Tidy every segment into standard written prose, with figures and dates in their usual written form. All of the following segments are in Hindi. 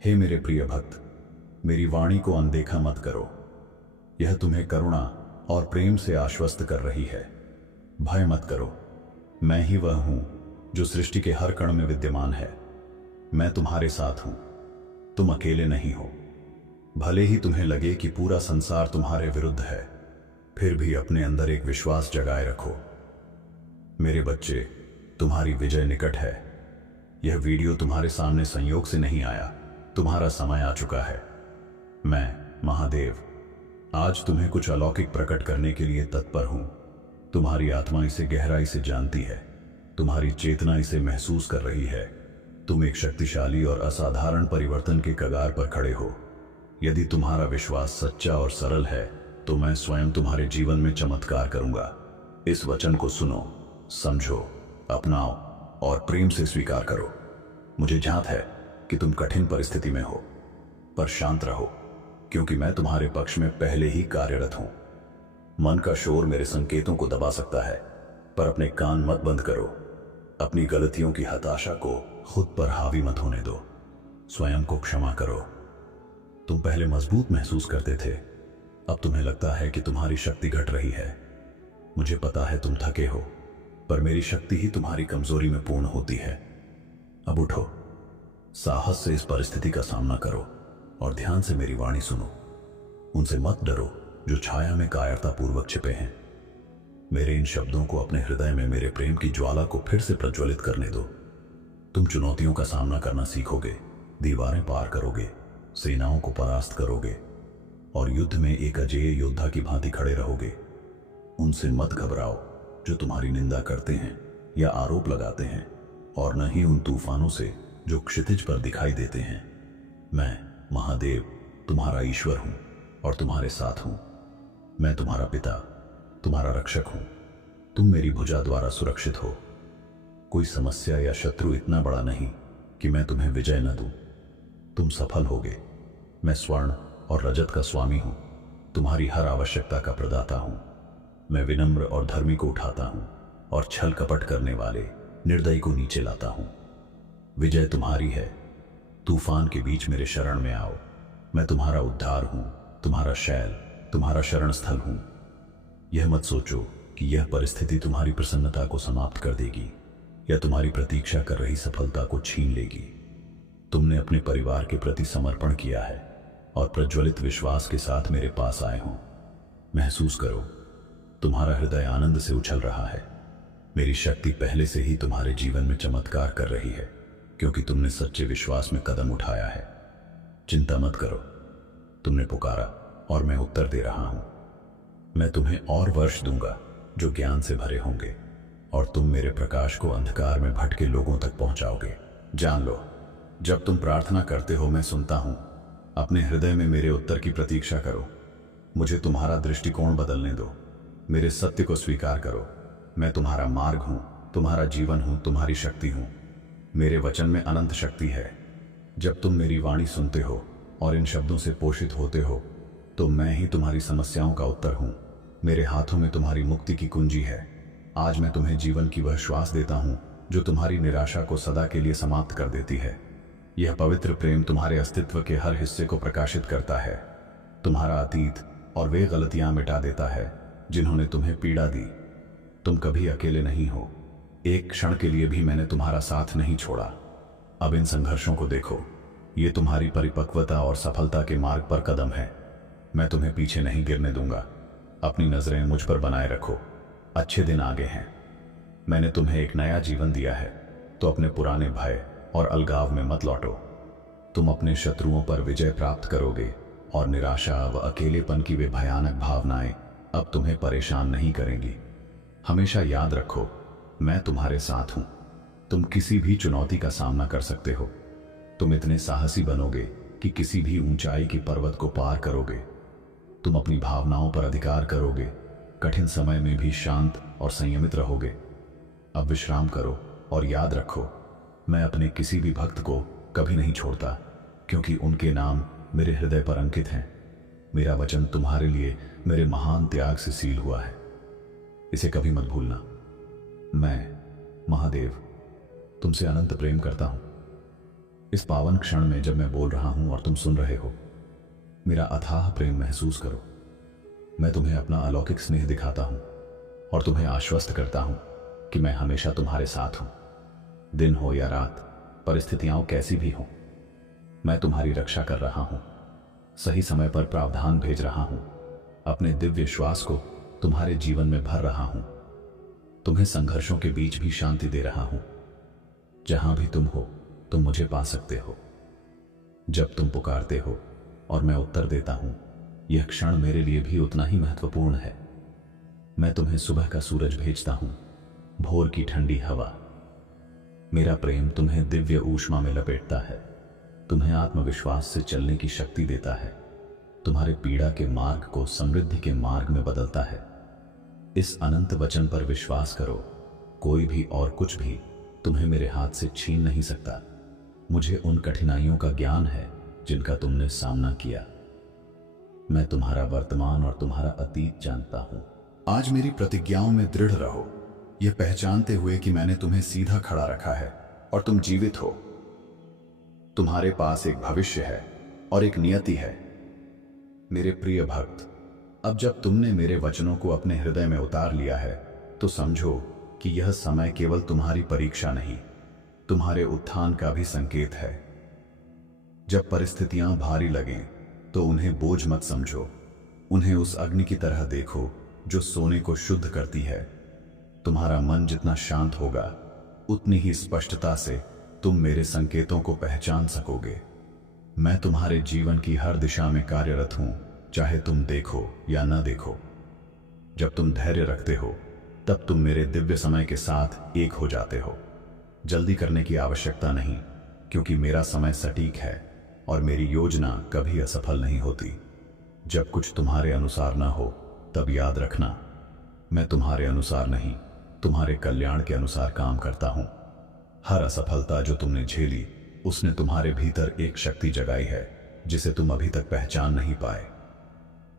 हे मेरे प्रिय भक्त, मेरी वाणी को अनदेखा मत करो। यह तुम्हें करुणा और प्रेम से आश्वस्त कर रही है। भय मत करो, मैं ही वह हूं जो सृष्टि के हर कण में विद्यमान है। मैं तुम्हारे साथ हूं, तुम अकेले नहीं हो। भले ही तुम्हें लगे कि पूरा संसार तुम्हारे विरुद्ध है, फिर भी अपने अंदर एक विश्वास जगाए रखो। मेरे बच्चे, तुम्हारी विजय निकट है। यह वीडियो तुम्हारे सामने संयोग से नहीं आया, तुम्हारा समय आ चुका है। मैं महादेव आज तुम्हें कुछ अलौकिक प्रकट करने के लिए तत्पर हूं। तुम्हारी आत्मा इसे गहराई से जानती है, तुम्हारी चेतना इसे महसूस कर रही है। तुम एक शक्तिशाली और असाधारण परिवर्तन के कगार पर खड़े हो। यदि तुम्हारा विश्वास सच्चा और सरल है तो मैं स्वयं तुम्हारे जीवन में चमत्कार करूंगा। इस वचन को सुनो, समझो, अपनाओ और प्रेम से स्वीकार करो। मुझे जांच है कि तुम कठिन परिस्थिति में हो, पर शांत रहो, क्योंकि मैं तुम्हारे पक्ष में पहले ही कार्यरत हूं। मन का शोर मेरे संकेतों को दबा सकता है, पर अपने कान मत बंद करो। अपनी गलतियों की हताशा को खुद पर हावी मत होने दो। स्वयं को क्षमा करो। तुम पहले मजबूत महसूस करते थे, अब तुम्हें लगता है कि तुम्हारी शक्ति घट रही है। मुझे पता है तुम थके हो, पर मेरी शक्ति ही तुम्हारी कमजोरी में पूर्ण होती है। अब उठो, साहस से इस परिस्थिति का सामना करो और ध्यान से मेरी वाणी सुनो। उनसे मत डरो जो छाया में कायरतापूर्वक छिपे हैं। मेरे इन शब्दों को अपने हृदय में मेरे प्रेम की ज्वाला को फिर से प्रज्वलित करने दो। तुम चुनौतियों का सामना करना सीखोगे, दीवारें पार करोगे, सेनाओं को परास्त करोगे और युद्ध में एक अजेय योद्धा की भांति खड़े रहोगे। उनसे मत घबराओ जो तुम्हारी निंदा करते हैं या आरोप लगाते हैं, और न ही उन तूफानों से जो क्षितिज पर दिखाई देते हैं। मैं महादेव तुम्हारा ईश्वर हूं और तुम्हारे साथ हूं। मैं तुम्हारा पिता, तुम्हारा रक्षक हूं। तुम मेरी भुजा द्वारा सुरक्षित हो। कोई समस्या या शत्रु इतना बड़ा नहीं कि मैं तुम्हें विजय न दूं। तुम सफल होगे। मैं स्वर्ण और रजत का स्वामी हूं, तुम्हारी हर आवश्यकता का प्रदाता हूं। मैं विनम्र और धर्मी को उठाता हूं और छल कपट करने वाले निर्दयी को नीचे लाता हूं। विजय तुम्हारी है। तूफान के बीच मेरे शरण में आओ। मैं तुम्हारा उद्धार हूं, तुम्हारा शैल, तुम्हारा शरण स्थल हूं। यह मत सोचो कि यह परिस्थिति तुम्हारी प्रसन्नता को समाप्त कर देगी या तुम्हारी प्रतीक्षा कर रही सफलता को छीन लेगी। तुमने अपने परिवार के प्रति समर्पण किया है और प्रज्वलित विश्वास के साथ मेरे पास आए हो। महसूस करो, तुम्हारा हृदय आनंद से उछल रहा है। मेरी शक्ति पहले से ही तुम्हारे जीवन में चमत्कार कर रही है, क्योंकि तुमने सच्चे विश्वास में कदम उठाया है। चिंता मत करो, तुमने पुकारा और मैं उत्तर दे रहा हूं। मैं तुम्हें और वर्ष दूंगा जो ज्ञान से भरे होंगे, और तुम मेरे प्रकाश को अंधकार में भटके लोगों तक पहुंचाओगे। जान लो, जब तुम प्रार्थना करते हो मैं सुनता हूं। अपने हृदय में मेरे उत्तर की प्रतीक्षा करो। मुझे तुम्हारा दृष्टिकोण बदलने दो। मेरे सत्य को स्वीकार करो। मैं तुम्हारा मार्ग हूं, तुम्हारा जीवन हूं, तुम्हारी शक्ति हूं। मेरे वचन में अनंत शक्ति है। जब तुम मेरी वाणी सुनते हो और इन शब्दों से पोषित होते हो, तो मैं ही तुम्हारी समस्याओं का उत्तर हूं। मेरे हाथों में तुम्हारी मुक्ति की कुंजी है। आज मैं तुम्हें जीवन की वह श्वास देता हूं जो तुम्हारी निराशा को सदा के लिए समाप्त कर देती है। यह पवित्र प्रेम तुम्हारे अस्तित्व के हर हिस्से को प्रकाशित करता है, तुम्हारा अतीत और वे गलतियां मिटा देता है जिन्होंने तुम्हें पीड़ा दी। तुम कभी अकेले नहीं हो। एक क्षण के लिए भी मैंने तुम्हारा साथ नहीं छोड़ा। अब इन संघर्षों को देखो, ये तुम्हारी परिपक्वता और सफलता के मार्ग पर कदम है। मैं तुम्हें पीछे नहीं गिरने दूंगा। अपनी नजरें मुझ पर बनाए रखो। अच्छे दिन आगे हैं। मैंने तुम्हें एक नया जीवन दिया है, तो अपने पुराने भय और अलगाव में मत लौटो। तुम अपने शत्रुओं पर विजय प्राप्त करोगे और निराशा व अकेलेपन की वे भयानक भावनाएं अब तुम्हें परेशान नहीं करेंगी। हमेशा याद रखो, मैं तुम्हारे साथ हूं। तुम किसी भी चुनौती का सामना कर सकते हो। तुम इतने साहसी बनोगे कि किसी भी ऊंचाई की पर्वत को पार करोगे। तुम अपनी भावनाओं पर अधिकार करोगे, कठिन समय में भी शांत और संयमित रहोगे। अब विश्राम करो और याद रखो, मैं अपने किसी भी भक्त को कभी नहीं छोड़ता, क्योंकि उनके नाम मेरे हृदय पर अंकित हैं। मेरा वचन तुम्हारे लिए मेरे महान त्याग से सील हुआ है। इसे कभी मत भूलना। मैं महादेव तुमसे अनंत प्रेम करता हूं। इस पावन क्षण में जब मैं बोल रहा हूं और तुम सुन रहे हो, मेरा अथाह प्रेम महसूस करो। मैं तुम्हें अपना अलौकिक स्नेह दिखाता हूं और तुम्हें आश्वस्त करता हूं कि मैं हमेशा तुम्हारे साथ हूं। दिन हो या रात, परिस्थितियां कैसी भी हों, मैं तुम्हारी रक्षा कर रहा हूं। सही समय पर प्रावधान भेज रहा हूं। अपने दिव्य श्वास को तुम्हारे जीवन में भर रहा हूं। तुम्हें संघर्षों के बीच भी शांति दे रहा हूं। जहां भी तुम हो, तुम मुझे पा सकते हो। जब तुम पुकारते हो और मैं उत्तर देता हूं, यह क्षण मेरे लिए भी उतना ही महत्वपूर्ण है। मैं तुम्हें सुबह का सूरज भेजता हूं, भोर की ठंडी हवा। मेरा प्रेम तुम्हें दिव्य ऊष्मा में लपेटता है, तुम्हें आत्मविश्वास से चलने की शक्ति देता है, तुम्हारे पीड़ा के मार्ग को समृद्धि के मार्ग में बदलता है। इस अनंत वचन पर विश्वास करो, कोई भी और कुछ भी तुम्हें मेरे हाथ से छीन नहीं सकता। मुझे उन कठिनाइयों का ज्ञान है जिनका तुमने सामना किया। मैं तुम्हारा वर्तमान और तुम्हारा अतीत जानता हूं। आज मेरी प्रतिज्ञाओं में दृढ़ रहो, यह पहचानते हुए कि मैंने तुम्हें सीधा खड़ा रखा है और तुम जीवित हो। तुम्हारे पास एक भविष्य है और एक नियति है। मेरे प्रिय भक्त, अब जब तुमने मेरे वचनों को अपने हृदय में उतार लिया है, तो समझो कि यह समय केवल तुम्हारी परीक्षा नहीं, तुम्हारे उत्थान का भी संकेत है। जब परिस्थितियां भारी लगें, तो उन्हें बोझ मत समझो। उन्हें उस अग्नि की तरह देखो जो सोने को शुद्ध करती है। तुम्हारा मन जितना शांत होगा, उतनी ही स्पष्टता से तुम मेरे संकेतों को पहचान सकोगे। मैं तुम्हारे जीवन की हर दिशा में कार्यरत हूं, चाहे तुम देखो या न देखो। जब तुम धैर्य रखते हो, तब तुम मेरे दिव्य समय के साथ एक हो जाते हो। जल्दी करने की आवश्यकता नहीं, क्योंकि मेरा समय सटीक है और मेरी योजना कभी असफल नहीं होती। जब कुछ तुम्हारे अनुसार न हो, तब याद रखना, मैं तुम्हारे अनुसार नहीं, तुम्हारे कल्याण के अनुसार काम करता हूं। हर असफलता जो तुमने झेली, उसने तुम्हारे भीतर एक शक्ति जगाई है जिसे तुम अभी तक पहचान नहीं पाए।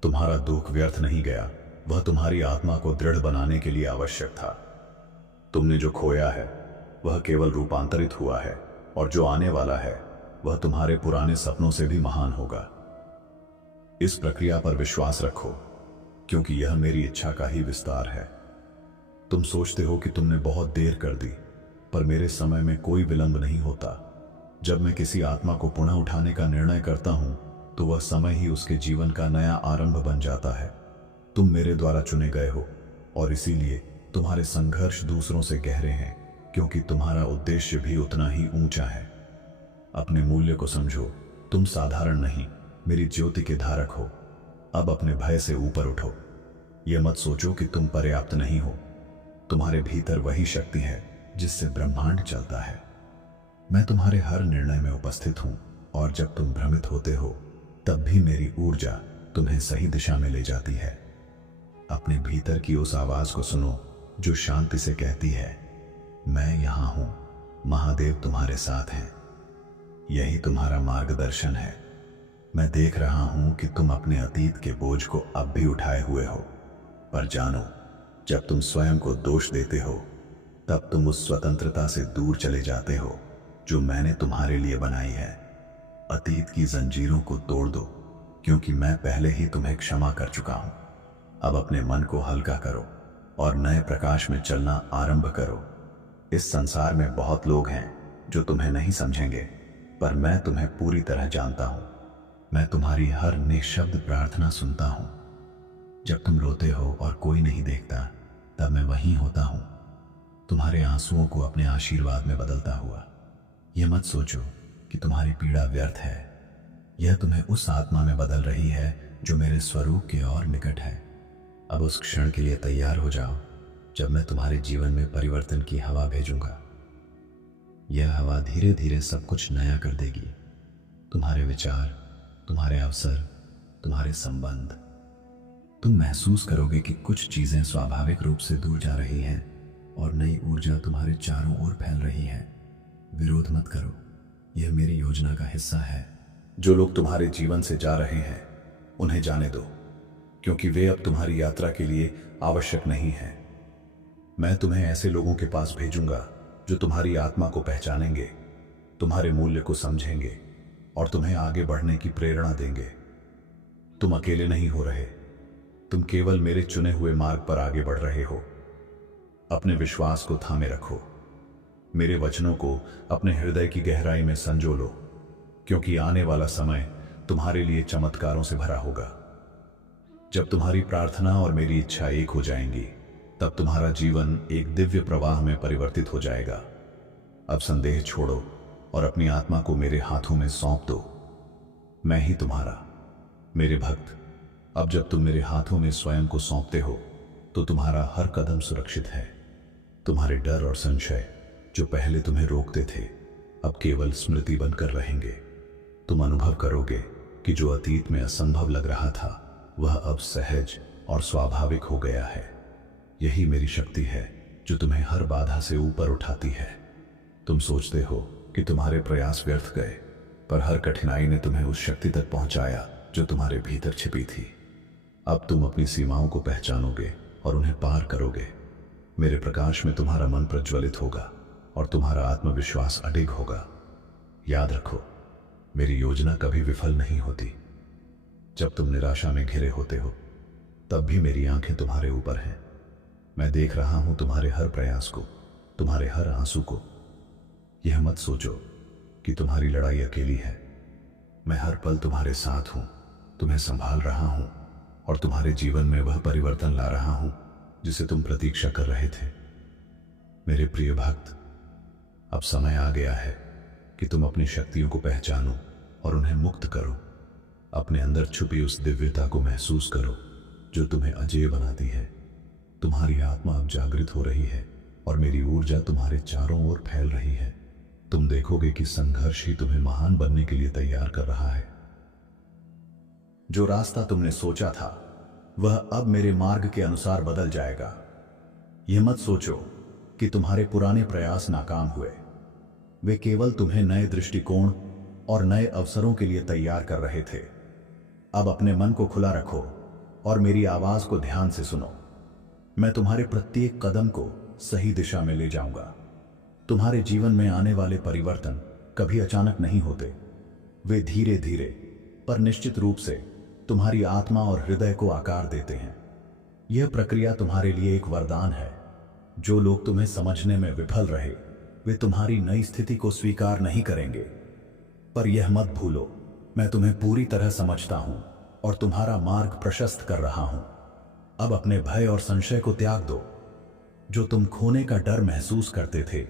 तुम्हारा दुख व्यर्थ नहीं गया, वह तुम्हारी आत्मा को दृढ़ बनाने के लिए आवश्यक था। तुमने जो खोया है वह केवल रूपांतरित हुआ है, और जो आने वाला है वह तुम्हारे पुराने सपनों से भी महान होगा। इस प्रक्रिया पर विश्वास रखो, क्योंकि यह मेरी इच्छा का ही विस्तार है। तुम सोचते हो कि तुमने बहुत देर कर दी, पर मेरे समय में कोई विलंब नहीं होता। जब मैं किसी आत्मा को पुनः उठाने का निर्णय करता हूं, तो वह समय ही उसके जीवन का नया आरंभ बन जाता है। तुम मेरे द्वारा चुने गए हो, और इसीलिए तुम्हारे संघर्ष दूसरों से गहरे हैं, क्योंकि तुम्हारा उद्देश्य भी उतना ही ऊंचा है। अपने मूल्य को समझो, तुम साधारण नहीं, मेरी ज्योति के धारक हो। अब अपने भय से ऊपर उठो। यह मत सोचो कि तुम पर्याप्त नहीं हो। तुम्हारे भीतर वही शक्ति है जिससे ब्रह्मांड चलता है। मैं तुम्हारे हर निर्णय में उपस्थित हूं, और जब तुम भ्रमित होते हो, तब भी मेरी ऊर्जा तुम्हें सही दिशा में ले जाती है। अपने भीतर की उस आवाज को सुनो जो शांति से कहती है, मैं यहां हूं, महादेव तुम्हारे साथ हैं। यही तुम्हारा मार्गदर्शन है। मैं देख रहा हूं कि तुम अपने अतीत के बोझ को अब भी उठाए हुए हो, पर जानो, जब तुम स्वयं को दोष देते हो, तब तुम उस स्वतंत्रता से दूर चले जाते हो जो मैंने तुम्हारे लिए बनाई है। अतीत की जंजीरों को तोड़ दो, क्योंकि मैं पहले ही तुम्हें क्षमा कर चुका हूं। अब अपने मन को हल्का करो और नए प्रकाश में चलना आरंभ करो। इस संसार में बहुत लोग हैं जो तुम्हें नहीं समझेंगे, पर मैं तुम्हें पूरी तरह जानता हूं। मैं तुम्हारी हर निःशब्द प्रार्थना सुनता हूं। जब तुम रोते हो और कोई नहीं देखता, तब मैं वहीं होता हूं, तुम्हारे आंसुओं को अपने आशीर्वाद में बदलता हुआ। यह मत सोचो कि तुम्हारी पीड़ा व्यर्थ है। यह तुम्हें उस आत्मा में बदल रही है जो मेरे स्वरूप के और निकट है। अब उस क्षण के लिए तैयार हो जाओ जब मैं तुम्हारे जीवन में परिवर्तन की हवा भेजूंगा। यह हवा धीरे धीरे सब कुछ नया कर देगी। तुम्हारे विचार, तुम्हारे अवसर, तुम्हारे संबंध। तुम महसूस करोगे कि कुछ चीजें स्वाभाविक रूप से दूर जा रही हैं और नई ऊर्जा तुम्हारे चारों ओर फैल रही है। विरोध मत करो, यह मेरी योजना का हिस्सा है। जो लोग तुम्हारे जीवन से जा रहे हैं, उन्हें जाने दो, क्योंकि वे अब तुम्हारी यात्रा के लिए आवश्यक नहीं हैं। मैं तुम्हें ऐसे लोगों के पास भेजूंगा जो तुम्हारी आत्मा को पहचानेंगे, तुम्हारे मूल्य को समझेंगे और तुम्हें आगे बढ़ने की प्रेरणा देंगे। तुम अकेले नहीं हो रहे, तुम केवल मेरे चुने हुए मार्ग पर आगे बढ़ रहे हो। अपने विश्वास को थामे रखो, मेरे वचनों को अपने हृदय की गहराई में संजो लो, क्योंकि आने वाला समय तुम्हारे लिए चमत्कारों से भरा होगा। जब तुम्हारी प्रार्थना और मेरी इच्छा एक हो जाएंगी, तब तुम्हारा जीवन एक दिव्य प्रवाह में परिवर्तित हो जाएगा। अब संदेह छोड़ो और अपनी आत्मा को मेरे हाथों में सौंप दो। मैं ही तुम्हारा, मेरे भक्त। अब जब तुम मेरे हाथों में स्वयं को सौंपते हो, तो तुम्हारा हर कदम सुरक्षित है। तुम्हारे डर और संशय जो पहले तुम्हें रोकते थे, अब केवल स्मृति बनकर रहेंगे। तुम अनुभव करोगे कि जो अतीत में असंभव लग रहा था, वह अब सहज और स्वाभाविक हो गया है। यही मेरी शक्ति है जो तुम्हें हर बाधा से ऊपर उठाती है। तुम सोचते हो कि तुम्हारे प्रयास व्यर्थ गए, पर हर कठिनाई ने तुम्हें उस शक्ति तक पहुंचाया जो तुम्हारे भीतर छिपी थी। अब तुम अपनी सीमाओं को पहचानोगे और उन्हें पार करोगे। मेरे प्रकाश में तुम्हारा मन प्रज्वलित होगा और तुम्हारा आत्मविश्वास अडिग होगा। याद रखो, मेरी योजना कभी विफल नहीं होती। जब तुम निराशा में घिरे होते हो, तब भी मेरी आंखें तुम्हारे ऊपर हैं। मैं देख रहा हूं तुम्हारे हर प्रयास को, तुम्हारे हर आंसू को। यह मत सोचो कि तुम्हारी लड़ाई अकेली है। मैं हर पल तुम्हारे साथ हूं, तुम्हें संभाल रहा हूं और तुम्हारे जीवन में वह परिवर्तन ला रहा हूं जिसे तुम प्रतीक्षा कर रहे थे। मेरे प्रिय भक्त, अब समय आ गया है कि तुम अपनी शक्तियों को पहचानो और उन्हें मुक्त करो। अपने अंदर छुपी उस दिव्यता को महसूस करो जो तुम्हें अजेय बनाती है। तुम्हारी आत्मा अब जागृत हो रही है और मेरी ऊर्जा तुम्हारे चारों ओर फैल रही है। तुम देखोगे कि संघर्ष ही तुम्हें महान बनने के लिए तैयार कर रहा है। जो रास्ता तुमने सोचा था, वह अब मेरे मार्ग के अनुसार बदल जाएगा। यह मत सोचो कि तुम्हारे पुराने प्रयास नाकाम हुए। वे केवल तुम्हें नए दृष्टिकोण और नए अवसरों के लिए तैयार कर रहे थे। अब अपने मन को खुला रखो और मेरी आवाज को ध्यान से सुनो। मैं तुम्हारे प्रत्येक कदम को सही दिशा में ले जाऊंगा। तुम्हारे जीवन में आने वाले परिवर्तन कभी अचानक नहीं होते। वे धीरे धीरे पर निश्चित रूप से तुम्हारी आत्मा और हृदय को आकार देते हैं। यह प्रक्रिया तुम्हारे लिए एक वरदान है। जो लोग तुम्हें समझने में विफल रहे, वे तुम्हारी नई स्थिति को स्वीकार नहीं करेंगे। पर यह मत भूलो, मैं तुम्हें पूरी तरह समझता हूं और तुम्हारा मार्ग प्रशस्त कर रहा हूं। अब अपने भय और संशय को त्याग दो। जो तुम खोने का डर महसूस करते थे,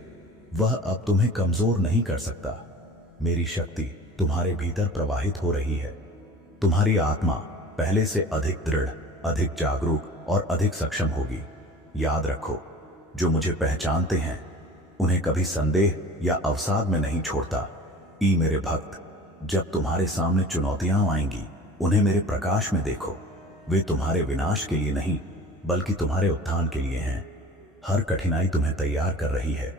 वह अब तुम्हें कमजोर नहीं कर सकता। मेरी शक्ति तुम्हारे भीतर प्रवाहित हो रही है। तुम्हारी आत्मा पहले से अधिक दृढ़, अधिक जागरूक और अधिक सक्षम होगी। याद रखो, जो मुझे पहचानते हैं, उन्हें कभी संदेह या अवसाद में नहीं छोड़ता। मेरे भक्त, जब तुम्हारे सामने चुनौतियां आएंगी, उन्हें मेरे प्रकाश में देखो। वे तुम्हारे विनाश के लिए नहीं, बल्कि तुम्हारे उत्थान के लिए हैं। हर कठिनाई तुम्हें तैयार कर रही है,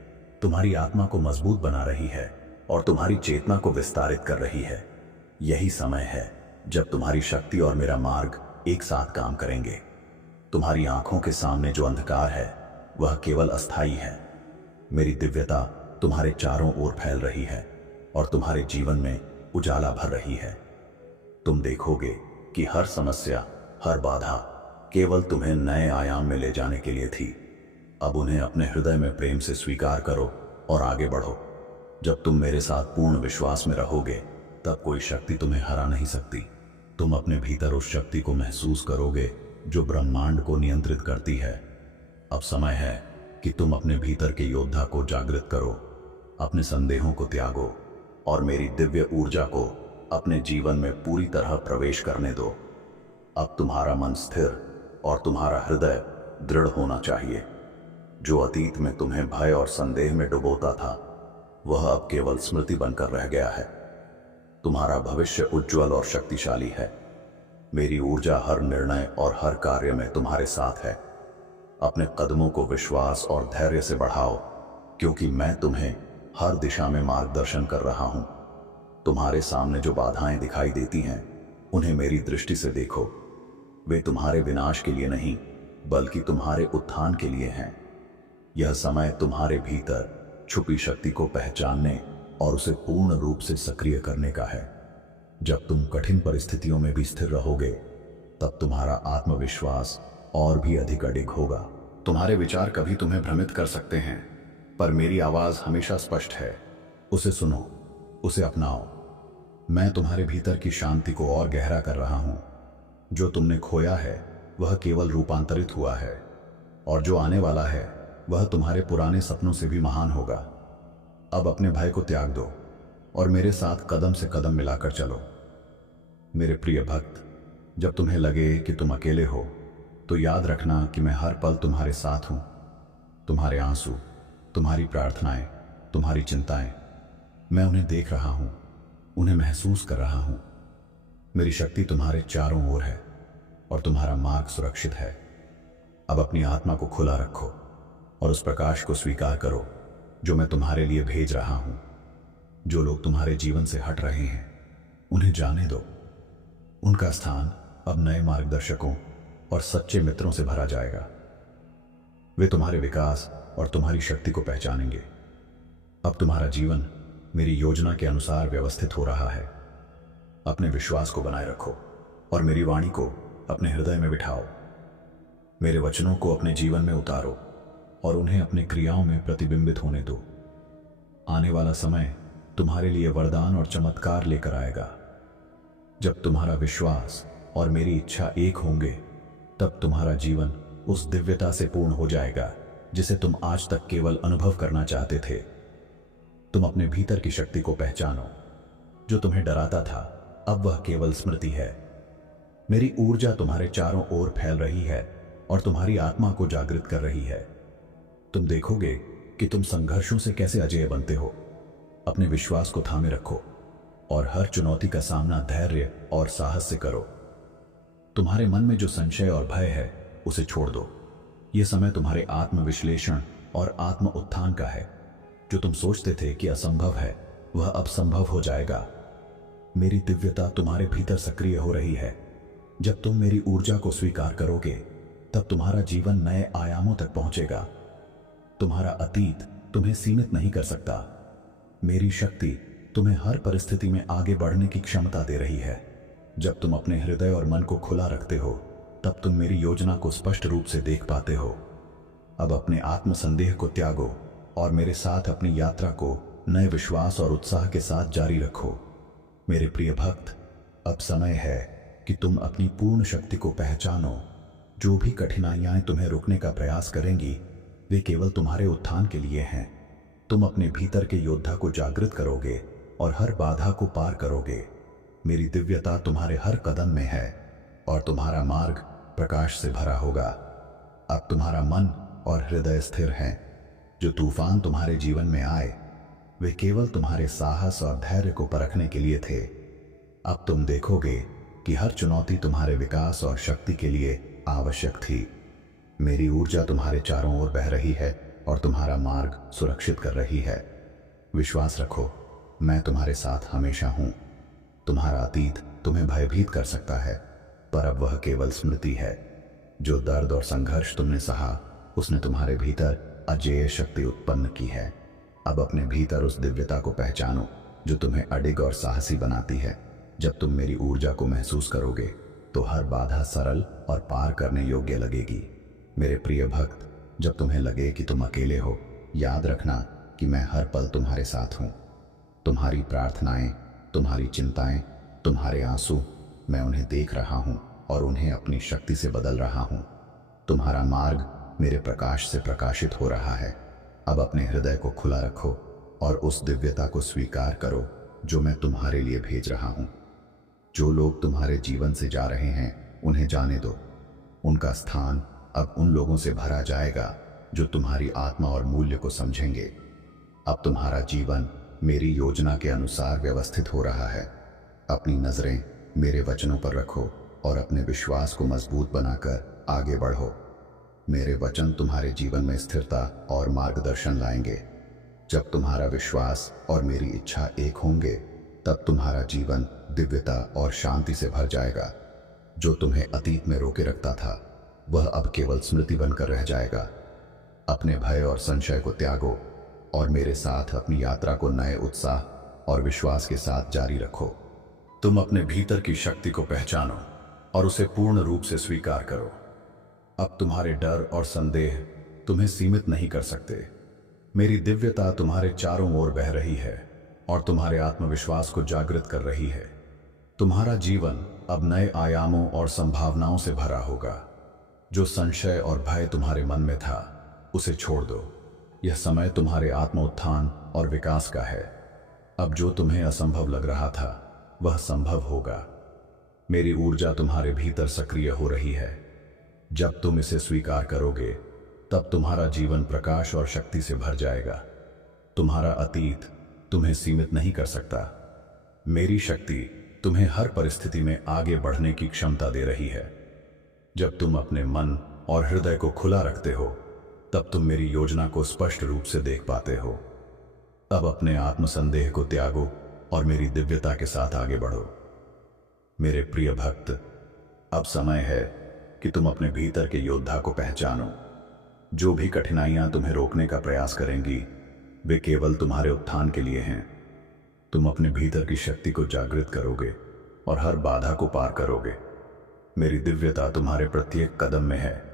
तुम्हारी आत्मा को मजबूत बना रही है और तुम्हारी चेतना को विस्तारित कर रही है। यही समय है जब तुम्हारी शक्ति और मेरा मार्ग एक साथ काम करेंगे। तुम्हारी आंखों के सामने जो अंधकार है, वह केवल अस्थायी है। मेरी दिव्यता तुम्हारे चारों ओर फैल रही है और तुम्हारे जीवन में उजाला भर रही है। तुम देखोगे कि हर समस्या, हर बाधा केवल तुम्हें नए आयाम में ले जाने के लिए थी। अब उन्हें अपने हृदय में प्रेम से स्वीकार करो और आगे बढ़ो। जब तुम मेरे साथ पूर्ण विश्वास में रहोगे, तब कोई शक्ति तुम्हें हरा नहीं सकती। तुम अपने भीतर उस शक्ति को महसूस करोगे जो ब्रह्मांड को नियंत्रित करती है। अब समय है कि तुम अपने भीतर के योद्धा को जागृत करो, अपने संदेहों को त्यागो और मेरी दिव्य ऊर्जा को अपने जीवन में पूरी तरह प्रवेश करने दो। अब तुम्हारा मन स्थिर और तुम्हारा हृदय दृढ़ होना चाहिए। जो अतीत में तुम्हें भय और संदेह में डुबोता था, वह अब केवल स्मृति बनकर रह गया है। तुम्हारा भविष्य उज्जवल और शक्तिशाली है। मेरी ऊर्जा हर निर्णय और हर कार्य में तुम्हारे साथ है। अपने कदमों को विश्वास और धैर्य से बढ़ाओ, क्योंकि मैं तुम्हें हर दिशा में मार्गदर्शन कर रहा हूं। तुम्हारे सामने जो बाधाएं दिखाई देती हैं, उन्हें मेरी दृष्टि से देखो। वे तुम्हारे विनाश के लिए नहीं, बल्कि तुम्हारे उत्थान के लिए हैं। यह समय तुम्हारे भीतर छुपी शक्ति को पहचानने और उसे पूर्ण रूप से सक्रिय करने का है। जब तुम कठिन परिस्थितियों में भी स्थिर रहोगे, तब तुम्हारा आत्मविश्वास और भी अधिक अडिग होगा। तुम्हारे विचार कभी तुम्हें भ्रमित कर सकते हैं, पर मेरी आवाज हमेशा स्पष्ट है। उसे सुनो, उसे अपनाओ। मैं तुम्हारे भीतर की शांति को और गहरा कर रहा हूं। जो तुमने खोया है वह केवल रूपांतरित हुआ है, और जो आने वाला है वह तुम्हारे पुराने सपनों से भी महान होगा। अब अपने भय को त्याग दो और मेरे साथ कदम से कदम मिलाकर चलो। मेरे प्रिय भक्त, जब तुम्हें लगे कि तुम अकेले हो, तो याद रखना कि मैं हर पल तुम्हारे साथ हूं। तुम्हारे आंसू, तुम्हारी प्रार्थनाएं, तुम्हारी चिंताएं, मैं उन्हें देख रहा हूं, उन्हें महसूस कर रहा हूं। मेरी शक्ति तुम्हारे चारों ओर है और तुम्हारा मार्ग सुरक्षित है। अब अपनी आत्मा को खुला रखो और उस प्रकाश को स्वीकार करो जो मैं तुम्हारे लिए भेज रहा हूं। जो लोग तुम्हारे जीवन से हट रहे हैं, उन्हें जाने दो। उनका स्थान अब नए मार्गदर्शकों और सच्चे मित्रों से भरा जाएगा। वे तुम्हारे विकास और तुम्हारी शक्ति को पहचानेंगे। अब तुम्हारा जीवन मेरी योजना के अनुसार व्यवस्थित हो रहा है। अपने विश्वास को बनाए रखो और मेरी वाणी को अपने हृदय में बिठाओ। मेरे वचनों को अपने जीवन में उतारो और उन्हें अपनी क्रियाओं में प्रतिबिंबित होने दो। आने वाला समय तुम्हारे लिए वरदान और चमत्कार लेकर आएगा। जब तुम्हारा विश्वास और मेरी इच्छा एक होंगे, तब तुम्हारा जीवन उस दिव्यता से पूर्ण हो जाएगा जिसे तुम आज तक केवल अनुभव करना चाहते थे। तुम अपने भीतर की शक्ति को पहचानो। जो तुम्हें डराता था, अब वह केवल स्मृति है। मेरी ऊर्जा तुम्हारे चारों ओर फैल रही है और तुम्हारी आत्मा को जागृत कर रही है। तुम देखोगे कि तुम संघर्षों से कैसे अजेय बनते हो। अपने विश्वास को थामे रखो और हर चुनौती का सामना धैर्य और साहस से करो। तुम्हारे मन में जो संशय और भय है, उसे छोड़ दो। यह समय तुम्हारे आत्मविश्लेषण और आत्म उत्थान का है। जो तुम सोचते थे कि असंभव है, वह अब संभव हो जाएगा। मेरी दिव्यता तुम्हारे भीतर सक्रिय हो रही है। जब तुम मेरी ऊर्जा को स्वीकार करोगे, तब तुम्हारा जीवन नए आयामों तक पहुंचेगा। तुम्हारा अतीत तुम्हें सीमित नहीं कर सकता। मेरी शक्ति तुम्हें हर परिस्थिति में आगे बढ़ने की क्षमता दे रही है। जब तुम अपने हृदय और मन को खुला रखते हो, तब तुम मेरी योजना को स्पष्ट रूप से देख पाते हो। अब अपने आत्मसंदेह को त्यागो और मेरे साथ अपनी यात्रा को नए विश्वास और उत्साह के साथ जारी रखो। मेरे प्रिय भक्त, अब समय है कि तुम अपनी पूर्ण शक्ति को पहचानो। जो भी कठिनाइयां तुम्हें रोकने का प्रयास करेंगी, वे केवल तुम्हारे उत्थान के लिए हैं। तुम अपने भीतर के योद्धा को जागृत करोगे और हर बाधा को पार करोगे। मेरी दिव्यता तुम्हारे हर कदम में है और तुम्हारा मार्ग प्रकाश से भरा होगा। अब तुम्हारा मन और हृदय स्थिर हैं। जो तूफान तुम्हारे जीवन में आए, वे केवल तुम्हारे साहस और धैर्य को परखने के लिए थे। अब तुम देखोगे कि हर चुनौती तुम्हारे विकास और शक्ति के लिए आवश्यक थी। मेरी ऊर्जा तुम्हारे चारों ओर बह रही है और तुम्हारा मार्ग सुरक्षित कर रही है। विश्वास रखो, मैं तुम्हारे साथ हमेशा हूं। तुम्हारा अतीत तुम्हें भयभीत कर सकता है, पर अब वह केवल स्मृति है। जो दर्द और संघर्ष तुमने सहा, उसने तुम्हारे भीतर अजेय शक्ति उत्पन्न की है। अब अपने भीतर उस दिव्यता को पहचानो जो तुम्हें अडिग और साहसी बनाती है। जब तुम मेरी ऊर्जा को महसूस करोगे, तो हर बाधा सरल और पार करने योग्य लगेगी। मेरे प्रिय भक्त, जब तुम्हें लगे कि तुम अकेले हो, याद रखना कि मैं हर पल तुम्हारे साथ हूं। तुम्हारी प्रार्थनाएं, तुम्हारी चिंताएं, तुम्हारे आंसू, मैं उन्हें देख रहा हूं और उन्हें अपनी शक्ति से बदल रहा हूं। तुम्हारा मार्ग मेरे प्रकाश से प्रकाशित हो रहा है। अब अपने हृदय को खुला रखो और उस दिव्यता को स्वीकार करो जो मैं तुम्हारे लिए भेज रहा हूं। जो लोग तुम्हारे जीवन से जा रहे हैं, उन्हें जाने दो। उनका स्थान अब उन लोगों से भरा जाएगा जो तुम्हारी आत्मा और मूल्य को समझेंगे। अब तुम्हारा जीवन मेरी योजना के अनुसार व्यवस्थित हो रहा है। अपनी नजरें मेरे वचनों पर रखो और अपने विश्वास को मजबूत बनाकर आगे बढ़ो। मेरे वचन तुम्हारे जीवन में स्थिरता और मार्गदर्शन लाएंगे। जब तुम्हारा विश्वास और मेरी इच्छा एक होंगे, तब तुम्हारा जीवन दिव्यता और शांति से भर जाएगा। जो तुम्हें अतीत में रोके रखता था, वह अब केवल स्मृति बनकर रह जाएगा। अपने भय और संशय को त्यागो और मेरे साथ अपनी यात्रा को नए उत्साह और विश्वास के साथ जारी रखो। तुम अपने भीतर की शक्ति को पहचानो और उसे पूर्ण रूप से स्वीकार करो। अब तुम्हारे डर और संदेह तुम्हें सीमित नहीं कर सकते। मेरी दिव्यता तुम्हारे चारों ओर बह रही है और तुम्हारे आत्मविश्वास को जागृत कर रही है। तुम्हारा जीवन अब नए आयामों और संभावनाओं से भरा होगा। जो संशय और भय तुम्हारे मन में था, उसे छोड़ दो। यह समय तुम्हारे आत्म उत्थान और विकास का है। अब जो तुम्हें असंभव लग रहा था, वह संभव होगा। मेरी ऊर्जा तुम्हारे भीतर सक्रिय हो रही है। जब तुम इसे स्वीकार करोगे, तब तुम्हारा जीवन प्रकाश और शक्ति से भर जाएगा। तुम्हारा अतीत तुम्हें सीमित नहीं कर सकता। मेरी शक्ति तुम्हें हर परिस्थिति में आगे बढ़ने की क्षमता दे रही है। जब तुम अपने मन और हृदय को खुला रखते हो, तब तुम मेरी योजना को स्पष्ट रूप से देख पाते हो। अब अपने आत्मसंदेह को त्यागो और मेरी दिव्यता के साथ आगे बढ़ो। मेरे प्रिय भक्त, अब समय है कि तुम अपने भीतर के योद्धा को पहचानो। जो भी कठिनाइयां तुम्हें रोकने का प्रयास करेंगी, वे केवल तुम्हारे उत्थान के लिए हैं। तुम अपने भीतर की शक्ति को जागृत करोगे और हर बाधा को पार करोगे। मेरी दिव्यता तुम्हारे प्रत्येक कदम में है।